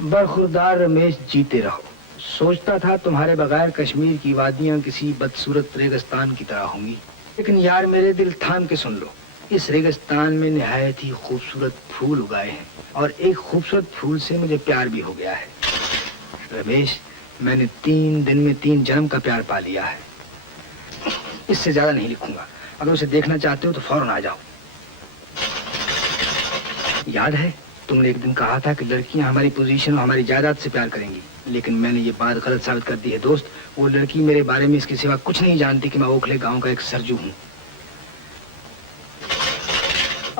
बरखुरदार रमेश, जीते रहो। सोचता था तुम्हारे बगैर कश्मीर की वादियां किसी बदसूरत रेगिस्तान की तरह होंगी, लेकिन यार मेरे दिल थाम के सुन लो, इस रेगिस्तान में निहायत ही खूबसूरत फूल उगाए हैं और एक खूबसूरत फूल से मुझे प्यार भी हो गया है। रमेश, मैंने 3 दिन में 3 जन्म का प्यार पा लिया है। इससे ज्यादा नहीं लिखूंगा। अगर उसे देखना चाहते हो तो फौरन आ जाओ। याद है तुमने एक दिन कहा था कि लड़कियां हमारी पोजीशन और हमारी जायदाद से प्यार करेंगी, लेकिन मैंने ये बात गलत साबित कर दी है दोस्त। वो लड़की मेरे बारे में इसके सिवा कुछ नहीं जानती कि मैं ओखले गांव का एक सरजू हूं।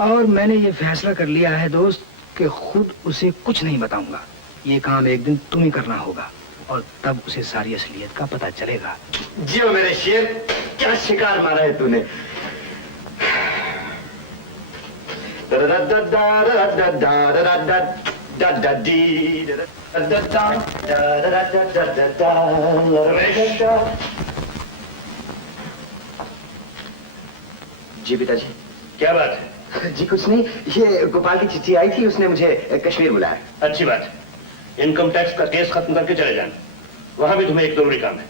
और मैंने ये फैसला कर लिया है दोस्त कि खुद उसे कुछ नहीं बताऊंगा। ये काम एक दिन तुम्हें करना होगा और तब उसे सारी असलियत का पता चलेगा। जियो मेरे शेर, क्या शिकार मारा है तूने। जी पिताजी। क्या बात है? जी कुछ नहीं, ये गोपाल की चिट्ठी आई थी, उसने मुझे कश्मीर बुलाया। अच्छी बात है। इनकम टैक्स का केस खत्म करके चले जाना, वहां भी तुम्हें एक जरूरी काम है।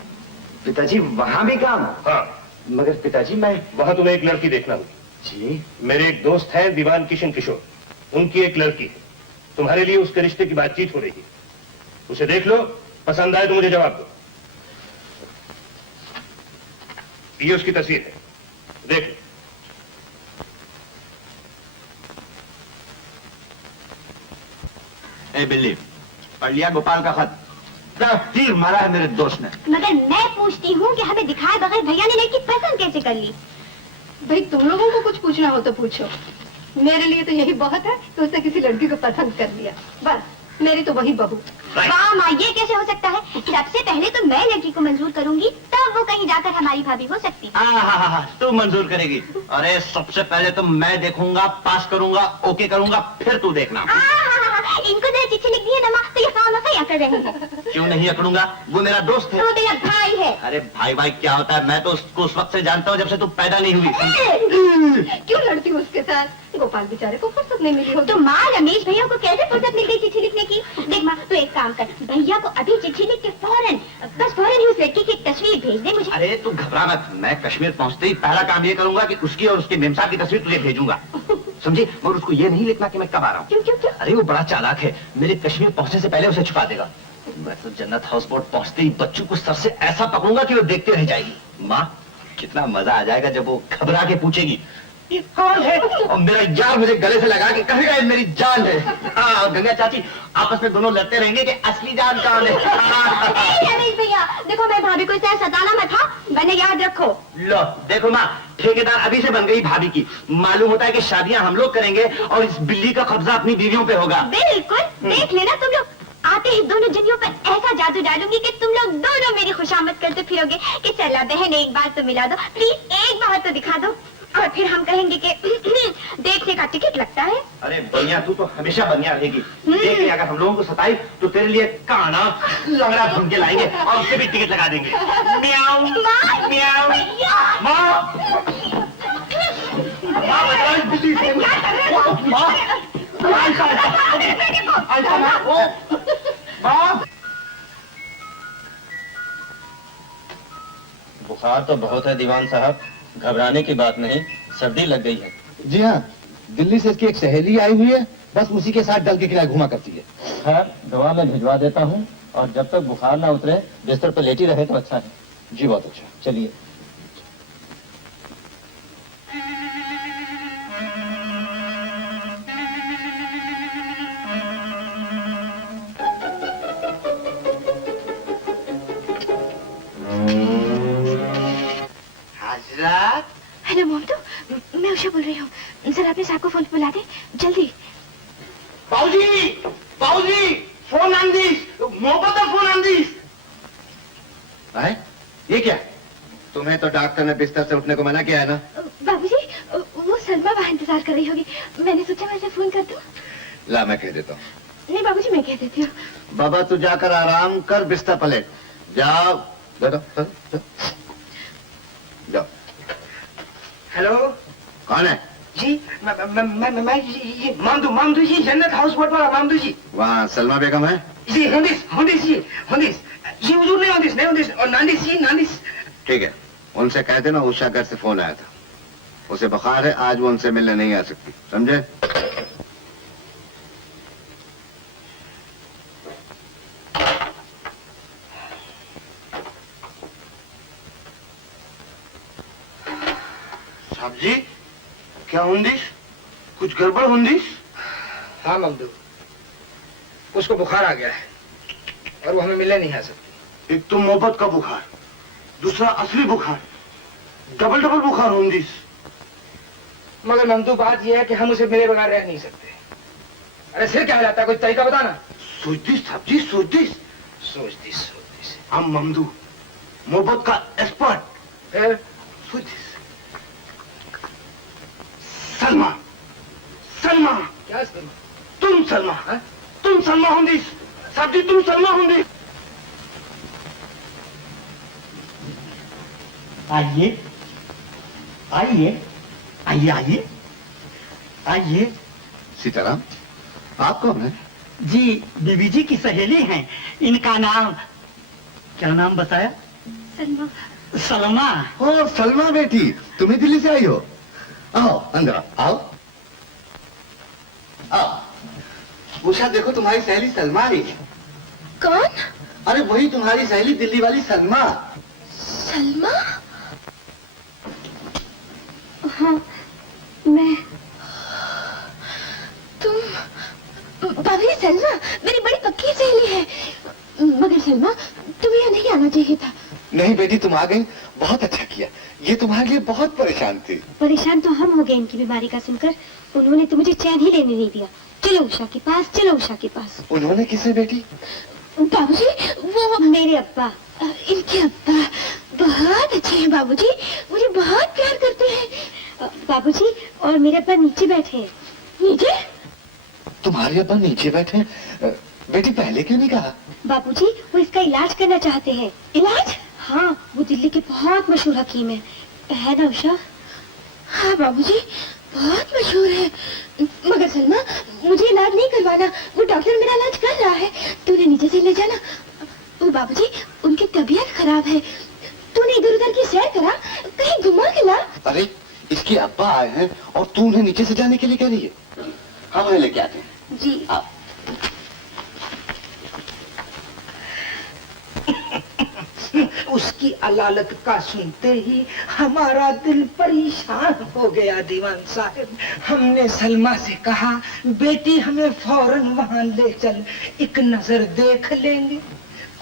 पिताजी वहां भी काम? हाँ। मगर पिताजी मैं वहां तुम्हें एक लड़की देखना होगी। जी? मेरे एक दोस्त है दीवान किशन किशोर, उनकी एक लड़की है। तुम्हारे लिए उसके रिश्ते की बातचीत हो रही है। उसे देख लो, पसंद आए तो मुझे जवाब दो। ये उसकी तस्वीर है, देख लो। ए बिल्ली, पढ़ लिया गोपाल का खत? तीर मारा है मेरे दोस्त ने। मगर मैं पूछती हूँ कि हमें दिखाए बगैर भैया ने लड़की पसंद कैसे कर ली? भाई तुम लोगों को कुछ पूछना हो तो पूछो, मेरे लिए तो यही बहुत है कि उसने किसी लड़की को पसंद कर लिया, बस मेरी तो वही बहू। वाह माँ, ये कैसे हो सकता है? सबसे पहले तो मैं लड़की को मंजूर करूंगी, तब वो कहीं जाकर हमारी भाभी हो सकती है। हाँ, तू मंजूर करेगी? अरे सबसे पहले तो मैं देखूंगा, पास करूंगा, ओके करूंगा, फिर तू देखना। इनको जरा चिट्ठी लिख दी है ना, तो ये काम क्या कर रहे हैं? क्यों नहीं अकड़ूंगा, वो मेरा दोस्त है। वो मेरा भाई है। अरे भाई भाई क्या होता है, मैं तो उसको उस वक्त से जानता हूँ जब से तू पैदा नहीं हुई। क्यों लड़ती हूँ उसके साथ? गोपाल बेचारे को फुर्सत नहीं मिली हो। तो माँ, रमेश भैया को कैसे फुर्सत मिल गई चिट्ठी लिखने की? देख माँ, तू एक काम कर, भैया को अभी चिट्ठी लिख के फौरन ही उस लड़की की एक तस्वीर भेज दे मुझे। अरे तू घबरा मत, मैं कश्मीर पहुँचते ही पहला काम ये करूंगा कि उसकी और उसके मेमसाब की तस्वीर तुझे भेजूंगा, समझी? मगर उसको ये नहीं लिखना कि मैं कब आ रहा हूँ। क्यों क्यों क्यों? अरे वो बड़ा चालाक है, मेरे कश्मीर पहुँचने से पहले उसे छुपा देगा। मैं तो जन्नत हाउस बोट पहुँचते ही बच्चों को सर से ऐसा पकड़ूंगा कि वो देखते रह जाएगी। माँ, कितना मजा आ जाएगा जब वो घबरा के पूछेगी ये कौन है, और मेरा यार मुझे गले से लगा के कहेगा ये मेरी जान है। हाँ गंगा चाची, आपस में दोनों लड़ते रहेंगे कि असली जान कौन है। रमेश भैया देखो, मैं भाभी को इसे सताना मत था, मैंने याद रखो। लो देखो माँ, ठेकेदार अभी से बन गई भाभी की। मालूम होता है कि शादियां हम लोग करेंगे और इस बिल्ली का कब्जा अपनी बीवियों पे होगा। बिल्कुल, देख लेना तुम लोग, आते ही दोनों जनियों पर ऐसा जादू डालूंगी कि तुम लोग दोनों मेरी खुशामद करते फिरोगे कि चला बहन एक बार तो मिला दो, प्लीज एक बार तो दिखा दो, और फिर हम कहेंगे कि देखने का टिकट लगता है। अरे बनिया, तू तो हमेशा बनिया रहेगी। देख ले, अगर हम लोगों को सताई तो तेरे लिए काना लंगड़ा ढूंढ के लाएंगे और उससे भी टिकट लगा देंगे। म्याऊ म्याऊ। बुखार तो बहुत है दीवान साहब, घबराने की बात नहीं, सर्दी लग गई है। जी हाँ, दिल्ली से इसकी एक सहेली आई हुई है, बस उसी के साथ डल के किनारे घुमा करती है। खैर दवा मैं भिजवा देता हूँ, और जब तक बुखार ना उतरे बिस्तर पर लेटी रहे तो अच्छा है। जी बहुत अच्छा, चलिए। हेलो मोमतो, मैं उषा बोल रही हूँ, जरा अपने साहब को फोन बुला दे जल्दी। बाबूजी, बाबूजी, फोन आन दीस, मोहब्बत फोन आन दीस। है? ये क्या? तुम्हें तो डॉक्टर ने बिस्तर से उठने को मना किया है ना? बाबूजी, वो सलमा वहाँ इंतजार कर रही होगी, मैंने सोचा मैं उसे फोन कर दूं। ला मैं कह देता हूँ। नहीं बाबूजी, मैं कह देती हूँ। बाबा तू जाकर आराम कर, बिस्तर पलट जाओ। जाओ। हेलो, कौन है? जी मैं ये मामदू जी, जन्नत हाउस बोट वाला मामदू जी। वहाँ सलमा बेगम है? जी होंदिस जी हुजूर नहीं होंदिस और नांदिस। ठीक है, उनसे कह देना उषा घर से फोन आया था, उसे बुखार है, आज वो उनसे मिलने नहीं आ सकती, समझे? साहब जी, क्या हुंदिस? कुछ गड़बड़ हुंदिस? हाँ ममदू, उसको बुखार आ गया है और वो हमें मिलने नहीं आ सकती। एक तो मोहब्बत का बुखार, दूसरा असली बुखार, डबल बुखार हुंदिस। मगर ममदू बात यह है कि हम उसे मिले बगैर रह नहीं सकते। अरे सिर क्या हिलाता है, कोई तरीका बताना। सोचदिस साहब जी, सोचदिस। हम ममदू मोहब्बत का एक्सपर्ट। फिर सोचदिस। सलमा क्या सलमा? तुम सलमा, तुम सलमा हुंदिस साहब जी, तुम सलमा हुंदिस। आइए आइए आइए आइए आइए। सीताराम, आप कौन है? जी बीबी जी की सहेली हैं, इनका नाम क्या नाम बताया? सलमा। सलमा। ओ सलमा बेटी, तुम्हें दिल्ली से आई हो? आओ अंदर आओ। उषा देखो, तुम्हारी सहेली सलमा आई है। कौन? अरे वही तुम्हारी सहेली दिल्ली वाली सलमा। सलमा? हाँ, मैं। तुम बाबरी सलमा मेरी बड़ी पक्की सहेली है, मगर सलमा तुम्हें यहाँ नहीं आना चाहिए था। नहीं बेटी, तुम आ गई, बहुत अच्छा किया। ये तुम्हारे लिए बहुत परेशान थी। परेशान तो हम हो गए इनकी बीमारी का सुनकर। उन्होंने तो मुझे चैन ही लेने नहीं दिया। चलो उषा के पास, चलो उषा के पास। उन्होंने किसे बेटी? बाबूजी, वो मेरे अब्बा। इनके अब्बा बहुत अच्छे हैं बाबूजी, मुझे बहुत प्यार करते हैं। बाबूजी, और मेरे अब्बा नीचे बैठे हैं। नीचे? तुम्हारे अब्बा नीचे बैठे? बेटी पहले क्यों नहीं कहा? बाबूजी, वो इसका इलाज करना चाहते हैं। इलाज? हाँ, वो दिल्ली के बहुत मशहूर हकीम है ना उषा? हाँ बाबूजी, बहुत मशहूर है। मगर सलमा, मुझे इलाज नहीं करवाना, वो डॉक्टर मेरा इलाज कर रहा है। तूने नीचे से ले जाना। ओ बाबूजी, उनकी तबीयत खराब है, तूने इधर उधर की सैर करा, कहीं घुमा के ला। अरे इसके अब्बा आए हैं और तू उन्हें नीचे से जाने के लिए कह रही है? हम उन्हें लेके आते हैं। जी। उसकी अलालत का सुनते ही हमारा दिल परेशान हो गया दीवान साहब। हमने सलमा से कहा, बेटी हमें फौरन वहां ले चल, एक नजर देख लेंगे,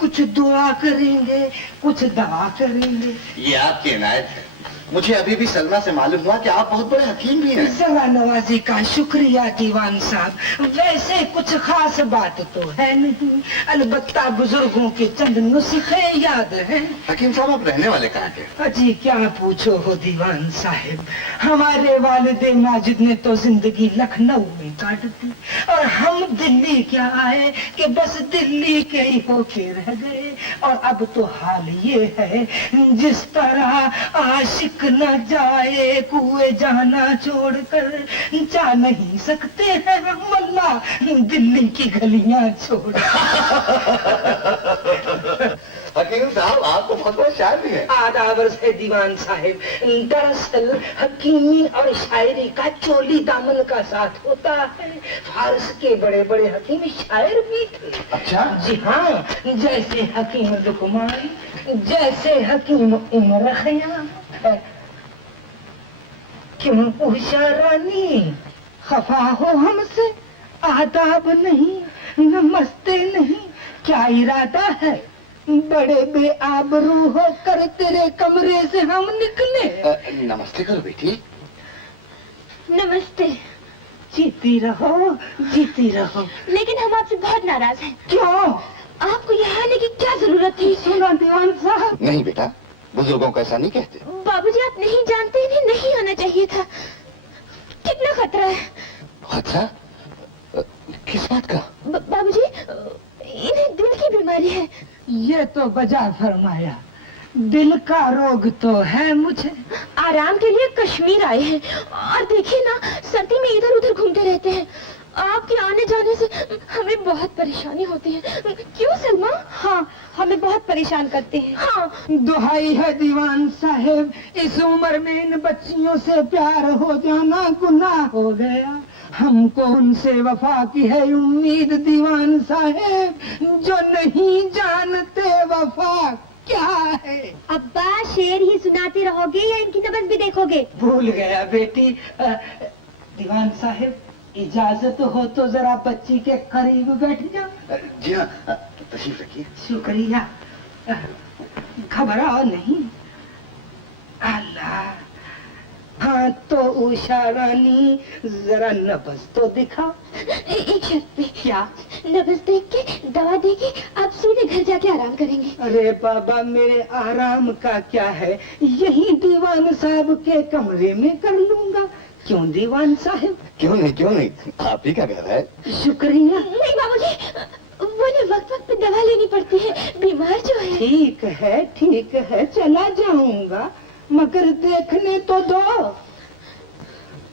कुछ दुआ करेंगे, कुछ दवा करेंगे। ये आपकी इनायत है। मुझे अभी भी सलमा से मालूम हुआ कि आप बहुत बड़े हकीम भी हैं। जरा नवाजी का शुक्रिया दीवान साहब। वैसे कुछ खास बात तो है नहीं, अलबत्ता बुजुर्गों के चंद नुस्खे याद हैं। हकीम साहब, आप रहने वाले कहाँ के? अजी क्या पूछो हो दीवान साहब, हमारे वालिदे माजिद ने तो जिंदगी लखनऊ में काट दी और हम दिल्ली क्या आए कि बस दिल्ली के ही होके रह गए। और अब तो हाल ये है, जिस तरह आशिक न जाए कुएं जाना छोड़कर, जा नहीं सकते हैं हम वल्लाह दिल्ली की गलियां छोड़। हकीम साहब, आपको बहुत बड़ा शायर भी है। आदाबर से दीवान साहब, दरअसल हकीमी और शायरी का चोली दामन का साथ होता है। फारस के बड़े बड़े हकीम शायर भी थे। अच्छा? जी हाँ, जैसे हकीम लुकमान, जैसे हकीम उमर खयाम। क्यों उषा रानी खफा हो हमसे? आदाब नहीं, नमस्ते नहीं, क्या इरादा है? बड़े बेआबरू होकर तेरे कमरे से हम निकले। नमस्ते करो बेटी। नमस्ते। जीती रहो, जीती रहो। लेकिन हम आपसे बहुत नाराज हैं। क्यों? आपको यहाँ आने की क्या जरूरत थी? सुना दीवान साहब, नहीं बेटा, बुजुर्गों को ऐसा नहीं कहते। बाबूजी, आप नहीं जानते, इन्हें नहीं आना चाहिए था। कितना खतरा है। अच्छा, किस बात का? बाबूजी, इन्हें दिल की बीमारी है। ये तो बजा फरमाया। दिल का रोग तो है मुझे। आराम के लिए कश्मीर आए हैं और देखिए ना, सर्दी में इधर उधर घूमते रहते हैं। आपके आने जाने से हमें बहुत परेशानी होती है। क्यों सलमा? हाँ, हमें बहुत परेशान करते हैं। हाँ, दुहाई है दीवान साहब, इस उम्र में इन बच्चियों से प्यार हो जाना गुनाह हो गया। हमको उनसे वफा की है उम्मीद दीवान साहब, जो नहीं जानते वफा क्या है। अब्बा शेर ही सुनाते रहोगे या इनकी नबज भी देखोगे? भूल गया बेटी। दीवान साहब, इजाजत हो तो जरा बच्ची के करीब बैठ जाओ। जी हाँ, तशरीफ रखिए। शुक्रिया। घबराओ नहीं। अल्लाह। हाँ तो उषा रानी, जरा नब्ज तो दिखाओ। एक शर्त पे। क्या? नब्ज देख के दवा देके आप सीधे घर जाके आराम करेंगे। अरे बाबा, मेरे आराम का क्या है, यही दीवान साहब के कमरे में कर लूंगा। क्यों दीवान साहब? क्यों नहीं, आप ही का घर है। शुक्रिया। नहीं बाबूजी, बोले वक्त वक्त पे दवा लेनी पड़ती है, बीमार जो है। ठीक है, चला जाऊंगा, मगर देखने तो दो।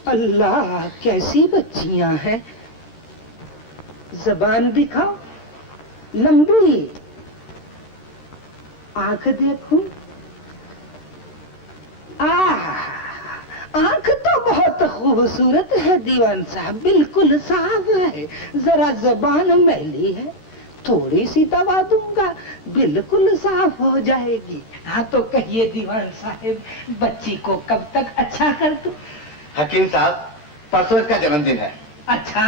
अल्लाह, कैसी बच्चियां हैं। जबान दिखाओ, लंबी। आंख देखूं। आंख तो बहुत खूबसूरत है दीवान साहब, बिल्कुल साफ है। जरा जबान मैली है, थोड़ी सी दवा दूंगा, बिल्कुल साफ हो जाएगी। हाँ तो कहिए दीवान साहब, बच्ची को कब तक अच्छा कर दूं? हकीम साहब, परसों इसका जन्मदिन है। अच्छा?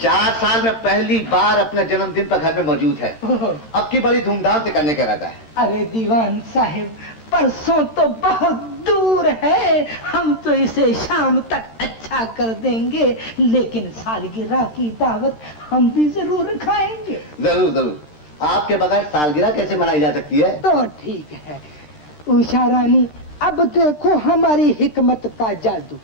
4 साल में पहली बार अपने जन्मदिन पर घर में मौजूद है। अब की बड़ी धूमधाम से करने का इरादा है। अरे दीवान साहब, परसों तो बहुत दूर है, हम तो इसे शाम तक अच्छा कर देंगे, लेकिन सालगिरह की दावत हम भी जरूर खाएंगे। जरूर। आपके बगैर सालगिरह कैसे मनाई जा सकती है? तो ठीक है उषा रानी, अब देखो हमारी हिकमत का जादू।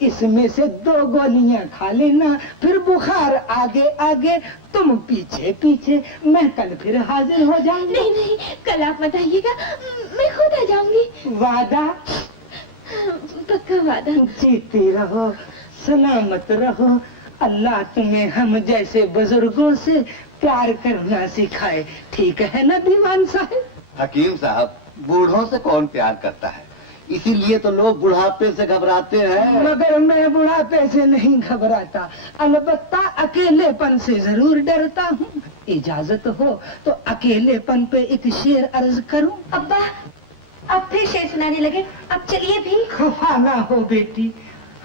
इसमें से 2 गोलियां खा लेना, फिर बुखार आगे आगे, तुम पीछे पीछे, मैं कल फिर हाजिर हो जाऊंगी। नहीं, कल आप मत आइएगा, मैं खुद आ जाऊंगी। वादा? पक्का वादा। जीती रहो, सलामत रहो। अल्लाह तुम्हें हम जैसे बुजुर्गों से प्यार करना सिखाए। ठीक है ना दीवान साहब? हकीम साहब, बूढ़ों से कौन प्यार करता है, इसीलिए तो लोग बुढ़ापे से घबराते हैं। मगर मैं बुढ़ापे से नहीं घबराता, अलबत्ता अकेलेपन से जरूर डरता हूँ। इजाजत हो तो अकेलेपन पे एक शेर अर्ज करूं? अब्बा, अब फिर शेर सुनाने लगे, अब चलिए भी। खफा ना हो बेटी,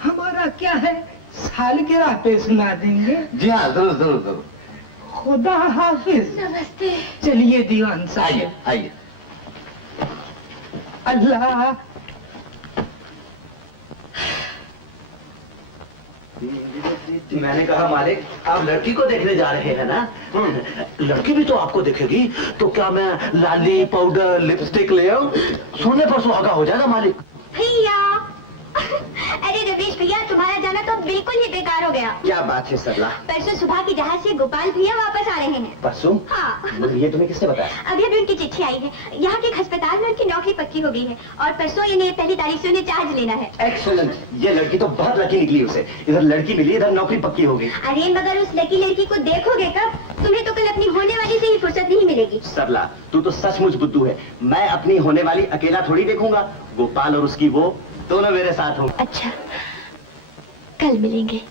हमारा क्या है, सालगिरह पे सुना देंगे। जी हाँ, जरूर। खुदा हाफिज। नमस्ते। चलिए दीवान साहब। आइए। अल्लाह। मैंने कहा मालिक, आप लड़की को देखने जा रहे हैं ना? लड़की भी तो आपको देखेगी, तो क्या मैं लाली, पाउडर, लिपस्टिक ले आऊं? सोने पर सुहागा हो जाएगा मालिक। भैया, अरे रमेश भैया, तुम्हारा जाना तो बिल्कुल ही बेकार हो गया। क्या बात है सरला? परसों सुबह की जहाज से गोपाल भैया वापस आ रहे हैं। परसों? हाँ। ये तुम्हें किसने बताया? अभी अभी उनकी चिट्ठी आई है, यहाँ के एक अस्पताल में उनकी नौकरी पक्की हो गई है और परसों इन्हें 1 तारीख से उन्हें चार्ज लेना है। एक्सीलेंट, ये लड़की तो बहुत लकी निकली उसे। इधर लड़की मिली, इधर नौकरी पक्की हो गई। अरे मगर उस लकी लड़की को देखोगे कब? तुम्हें तो कल अपनी होने वाली से ही फुर्सत नहीं मिलेगी। सरला, तू तो सचमुच बुद्धू है। मैं अपनी होने वाली अकेला थोड़ी देखूंगा, गोपाल और उसकी वो दोनों मेरे साथ होंगे। अच्छा, कल मिलेंगे।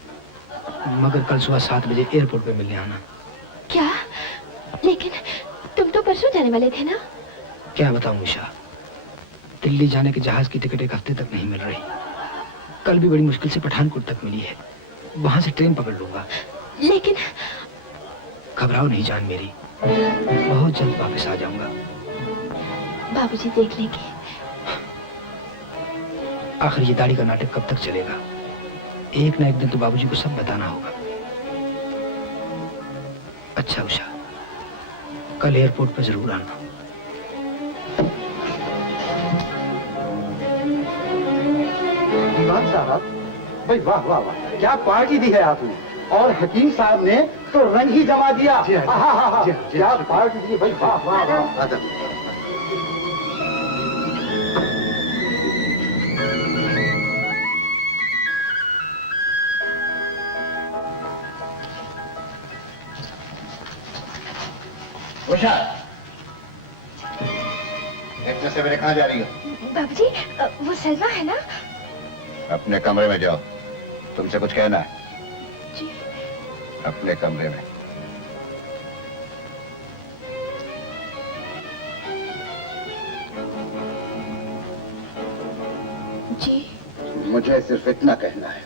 मगर कल सुबह 7 बजे एयरपोर्ट पे मिलने आना। क्या? लेकिन तुम तो परसों जाने वाले थे ना? क्या बताऊं उषा, दिल्ली जाने के जहाज की टिकट 1 हफ्ते तक नहीं मिल रही। कल भी बड़ी मुश्किल से पठानकोट तक मिली है, वहां से ट्रेन पकड़ लूंगा। लेकिन घबराओ नहीं जान मेरी, बहुत जल्द वापस आ जाऊंगा। बाबूजी देख लेंगे। आखिर ये दाढ़ी का नाटक कब तक चलेगा? एक ना एक दिन तो बाबूजी को सब बताना होगा। अच्छा उषा, कल एयरपोर्ट पर जरूर आना। दीवान साहब, भाई वाह वाह वाह, क्या पार्टी दी है आपने। और हकीम साहब ने तो रंग ही जमा दिया। क्या पार्टी दी भाई, वाह वाह वाह। उषा, इतने सवेरे कहाँ जा रही हो? बाबूजी, वो सलमा है ना? अपने कमरे में जाओ, तुमसे कुछ कहना है। जी। अपने कमरे में। जी। मुझे सिर्फ इतना कहना है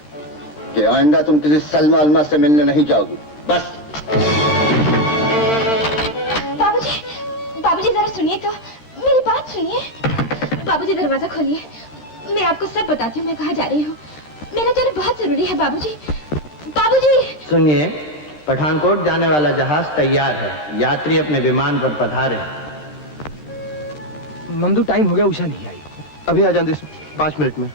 कि आइंदा तुम किसी सलमा अलमा से मिलने नहीं जाओगी, बस। बाबूजी, बाबूजी जरा सुनिए तो, मेरी बात सुनिए। बाबूजी दरवाजा खोलिए, मैं आपको सब बताती हूँ मैं कहाँ जा रही हूँ। मेरा जाना बहुत जरूरी है बाबूजी। बाबूजी! सुनिए, पठानकोट जाने वाला जहाज तैयार है, यात्री अपने विमान पर पधारे। नंदू, टाइम हो गया, उषा नहीं आई। अभी आ जाने 5 मिनट में।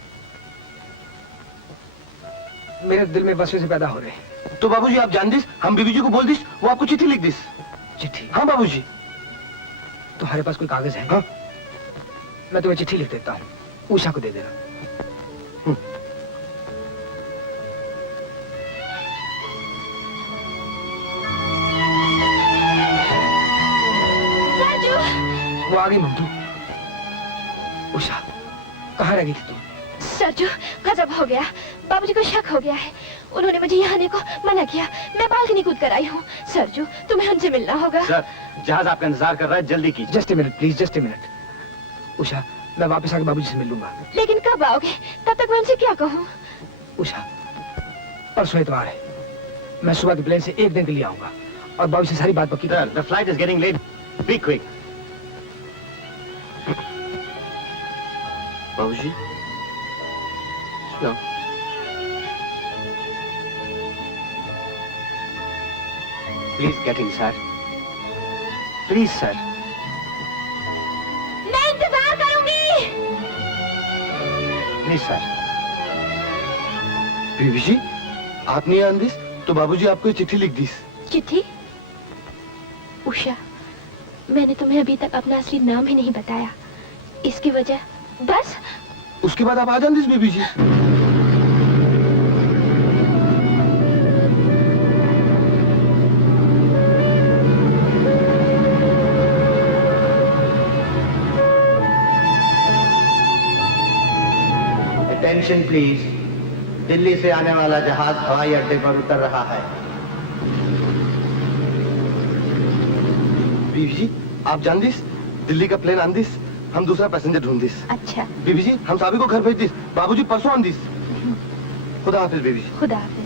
मेरे दिल में वसवसे पैदा हो रहे हैं। तो बाबूजी आप जान दिस, हम बीबी जी को बोल दिस, वो आपको चिट्ठी लिख दिस। चिट्ठी? हाँ बाबूजी। तुम्हारे पास कोई कागज है? हाँ। मैं तुम्हें चिट्ठी लिख देता हूँ, उषा को दे देना। वो आ गई मंटू। उषा, कहाँ रह गई थी तुम? सरजू, गजब हो गया। बाबूजी को शक हो गया है। उन्होंने मुझे यहाँ आने को मना किया। मैं बालकनी कूद कर आई हूँ। सरजू, तुम्हें उनसे मिलना होगा। सर, जहाज आपका इंतजार कर रहा है, जल्दी कीजिए। Just a minute please, just a minute. Usha, मैं वापस आके बाबूजी से मिल लूंगा। लेकिन कब आओगे? तब तक मैं उनसे क्या कहूँ? उषा, परसों इतवार है। मैं सुबह के प्लेन से 1 दिन के लिए आऊंगा और बाबू से सारी बात पक्की कर Sir, the flight is getting late. Be quick. बाबूजी, सुनाओ। Please get in, sir. Please, sir. मैं इंतजार करूंगी। Please, sir. बीबी जी, आप नहीं आन दिस, तो बाबूजी आपको ये चिट्ठी लिख दिस। चिट्ठी? उषा, मैंने तुम्हें अभी तक अपना असली नाम ही नहीं बताया। इसकी वजह बस। उसके बाद आप आ जान दिस बीबी जी। अटेंशन प्लीज, दिल्ली से आने वाला जहाज हवाई अड्डे पर उतर रहा है। बीबी जी, आप जान दिस, दिल्ली का प्लेन आन दिस, हम दूसरा पैसेंजर ढूंढ दिस। अच्छा। बीबी जी, हम सभी को घर भेज दिस, बाबूजी परसों आन दिस। खुदा हाफिज बीबी जी। खुदा हाफिज।